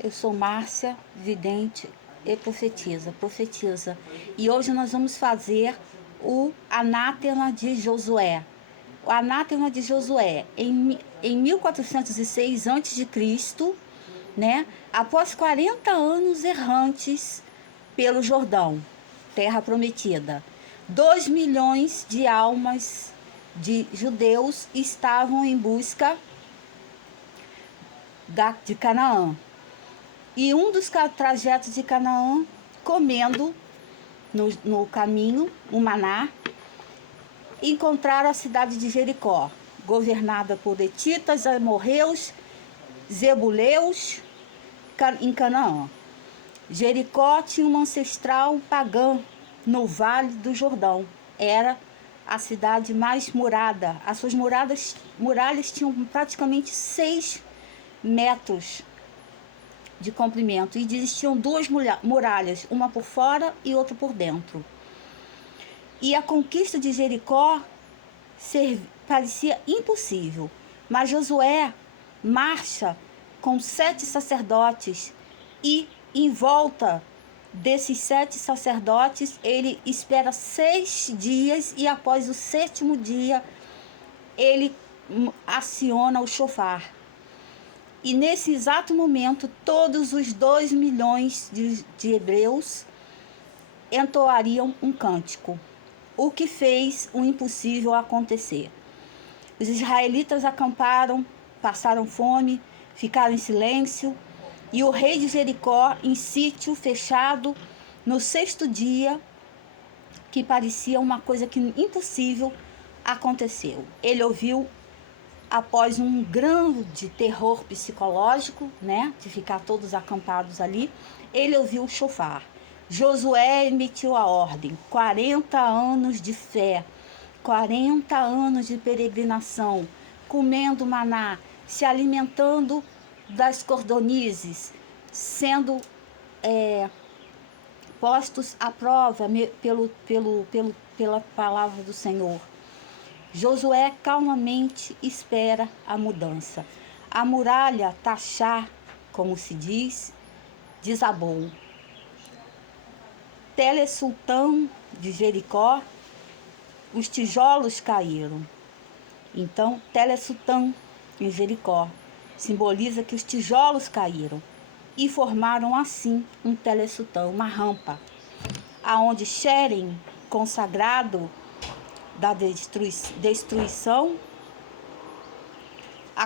Eu sou Márcia, vidente e profetisa. E hoje nós vamos fazer o anátema de Josué. O anátema de Josué, em 1406 a.C., né, após 40 anos errantes pelo Jordão, terra prometida, 2 milhões de almas de judeus estavam em busca de Canaã. E um dos trajetos de Canaã, comendo no caminho o maná, encontraram a cidade de Jericó, governada por hetitas, amorreus, zebuleus, em Canaã. Jericó tinha uma ancestral pagã no Vale do Jordão. Era a cidade mais murada. As suas muralhas tinham praticamente 6 metros de comprimento, e existiam 2 muralhas, uma por fora e outra por dentro. E a conquista de Jericó parecia impossível, mas Josué marcha com 7 sacerdotes, e em volta desses 7 sacerdotes ele espera 6 dias, e após o 7º dia ele aciona o chofar. E nesse exato momento, todos os 2 milhões de hebreus entoariam um cântico, o que fez o impossível acontecer. Os israelitas acamparam, passaram fome, ficaram em silêncio, e o rei de Jericó, em sítio fechado, no 6º dia, que parecia uma coisa que impossível, aconteceu. Ele ouviu, após um grande terror psicológico, né, de ficar todos acampados ali, ele ouviu o chofar. Josué emitiu a ordem: 40 anos de fé, 40 anos de peregrinação, comendo maná, se alimentando das cordonizes, sendo postos à prova pela palavra do Senhor. Josué calmamente espera a mudança. A muralha Taxá, como se diz, desabou. Telesultã de Jericó, os tijolos caíram. Então, Telesultã em Jericó simboliza que os tijolos caíram e formaram assim um telesultã, uma rampa, aonde Xerem, consagrado da destruição,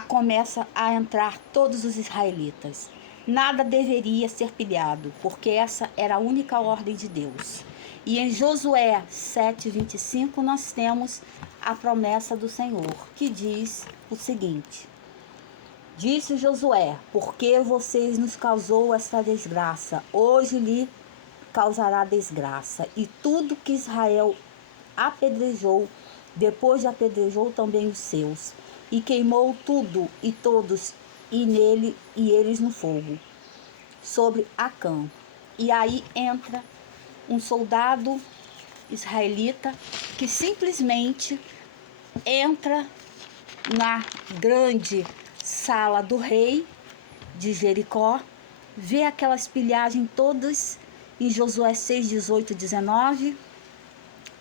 começa a entrar todos os israelitas. Nada deveria ser pilhado, porque essa era a única ordem de Deus. E em Josué 7:25 nós temos a promessa do Senhor, que diz o seguinte: disse Josué: porque vocês nos causou esta desgraça, hoje lhe causará desgraça. E tudo que Israel apedrejou, depois apedrejou também os seus, e queimou tudo e todos, e nele e eles no fogo, sobre Acã. E aí entra um soldado israelita que simplesmente entra na grande sala do rei de Jericó, vê aquelas pilhagens todas em Josué 6:18 e 19.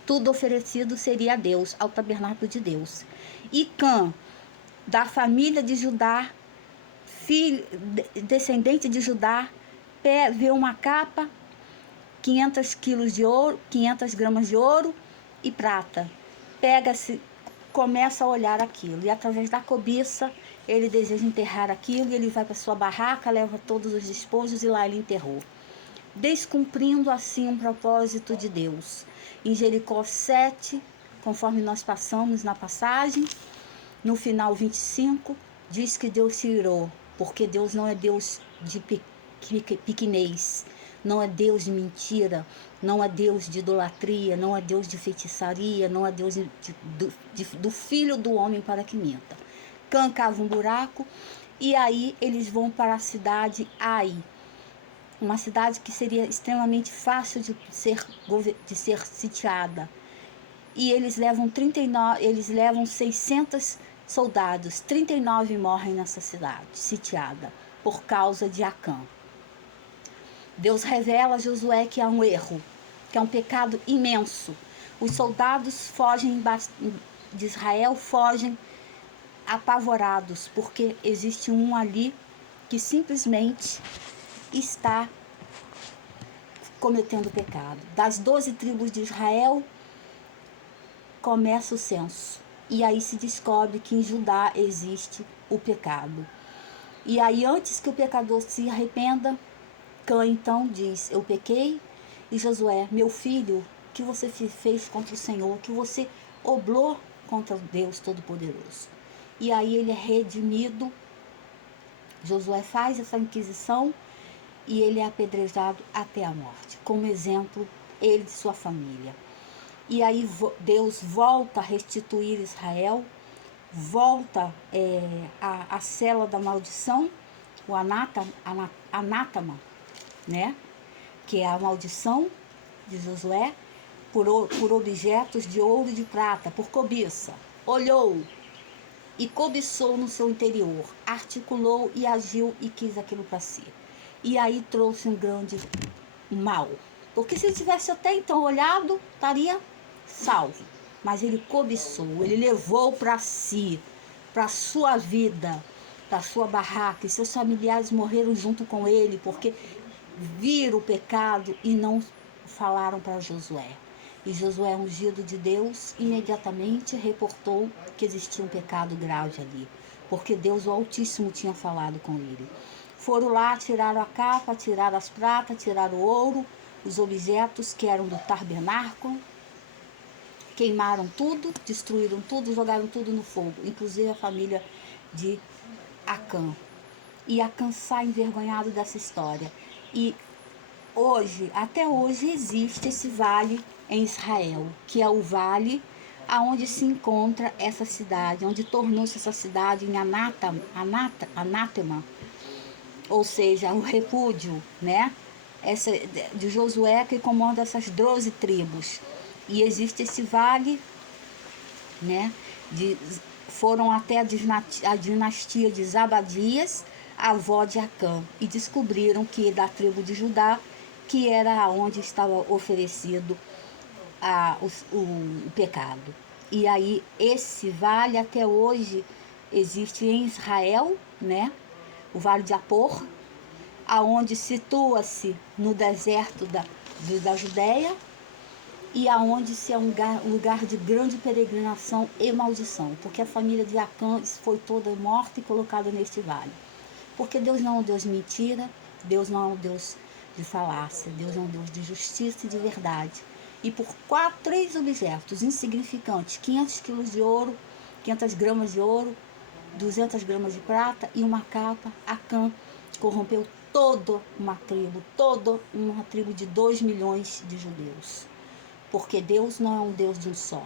Tudo oferecido seria a Deus, ao tabernáculo de Deus. E Cã, da família de Judá, descendente de Judá, vê uma capa, 500 quilos de ouro, 500 gramas de ouro e prata. Pega-se, começa a olhar aquilo, e através da cobiça ele deseja enterrar aquilo, e ele vai para sua barraca, leva todos os despojos, e lá ele enterrou, descumprindo assim um propósito de Deus. Em Jericó 7, conforme nós passamos na passagem, no final 25, diz que Deus se irou, porque Deus não é Deus de pequenez, não é Deus de mentira, não é Deus de idolatria, não é Deus de feitiçaria, não é Deus do filho do homem para que minta. Cã cava um buraco, e aí eles vão para a cidade Ai, uma cidade que seria extremamente fácil de ser sitiada. E eles levam 600 soldados, 39 morrem nessa cidade sitiada por causa de Acã. Deus revela a Josué que há um erro, que é um pecado imenso. Os soldados de Israel fogem apavorados, porque existe um ali que simplesmente está cometendo pecado. Das 12 tribos de Israel, começa o censo. E aí se descobre que em Judá existe o pecado. E aí, antes que o pecador se arrependa, Cã então diz: eu pequei. E Josué: meu filho, o que você fez contra o Senhor, que você oblou contra Deus Todo-Poderoso. E aí ele é redimido. Josué faz essa inquisição e ele é apedrejado até a morte. Como exemplo, ele e sua família. E aí Deus volta a restituir Israel, volta a cela da maldição, o anátema, né? Que é a maldição de Josué, por objetos de ouro e de prata, por cobiça. Olhou e cobiçou no seu interior, articulou e agiu e quis aquilo para si. E aí trouxe um grande mal. Porque se ele tivesse até então olhado, estaria salvo. Mas ele cobiçou, ele levou para si, para sua vida, para sua barraca. E seus familiares morreram junto com ele, porque viram o pecado e não falaram para Josué. E Josué, ungido de Deus, imediatamente reportou que existia um pecado grave ali, porque Deus, o Altíssimo, tinha falado com ele. Foram lá, tiraram a capa, tiraram as pratas, tiraram o ouro, os objetos que eram do tabernáculo, queimaram tudo, destruíram tudo, jogaram tudo no fogo, inclusive a família de Acã. E Acã sai envergonhado dessa história. E até hoje existe esse vale em Israel, que é o vale aonde se encontra essa cidade, onde tornou-se essa cidade em anátema, ou seja, o repúdio, né? Essa, de Josué, que comanda essas 12 tribos. E existe esse vale, né? Foram até a dinastia de Zabadias, avó de Acã, e descobriram que da tribo de Judá, que era onde estava oferecido o pecado. E aí esse vale até hoje existe em Israel, né? O Vale de Apor, aonde situa-se no deserto da Judéia, e aonde se é um lugar de grande peregrinação e maldição, porque a família de Acã foi toda morta e colocada neste vale. Porque Deus não é um Deus de mentira, Deus não é um Deus de falácia, Deus é um Deus de justiça e de verdade. E por 3 objetos insignificantes, 500 quilos de ouro, 500 gramas de ouro, 200 gramas de prata e uma capa, Acã corrompeu toda uma tribo de 2 milhões de judeus. Porque Deus não é um Deus de um só.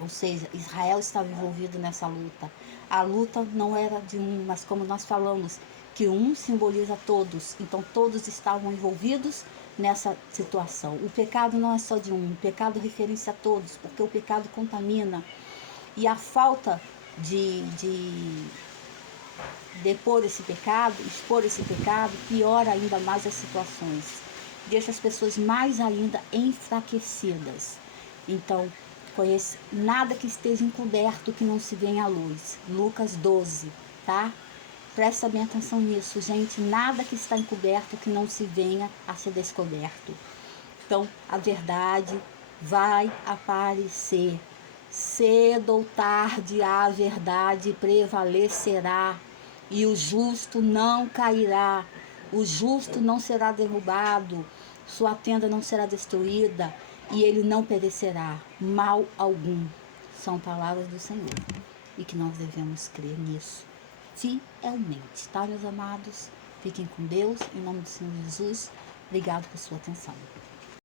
Ou seja, Israel estava envolvido nessa luta. A luta não era de um, mas como nós falamos, que um simboliza todos. Então todos estavam envolvidos nessa situação. O pecado não é só de um, o pecado referência a todos, porque o pecado contamina. E a falta de expor esse pecado, piora ainda mais as situações. Deixa as pessoas mais ainda enfraquecidas. Então, nada que esteja encoberto que não se venha à luz. Lucas 12, tá? Presta bem atenção nisso, gente. Nada que está encoberto que não se venha a ser descoberto. Então, a verdade vai aparecer. Cedo ou tarde a verdade prevalecerá. E o justo não cairá. O justo não será derrubado, sua tenda não será destruída e ele não perecerá, mal algum. São palavras do Senhor e que nós devemos crer nisso fielmente, tá, meus amados? Fiquem com Deus, em nome do Senhor Jesus. Obrigado por sua atenção.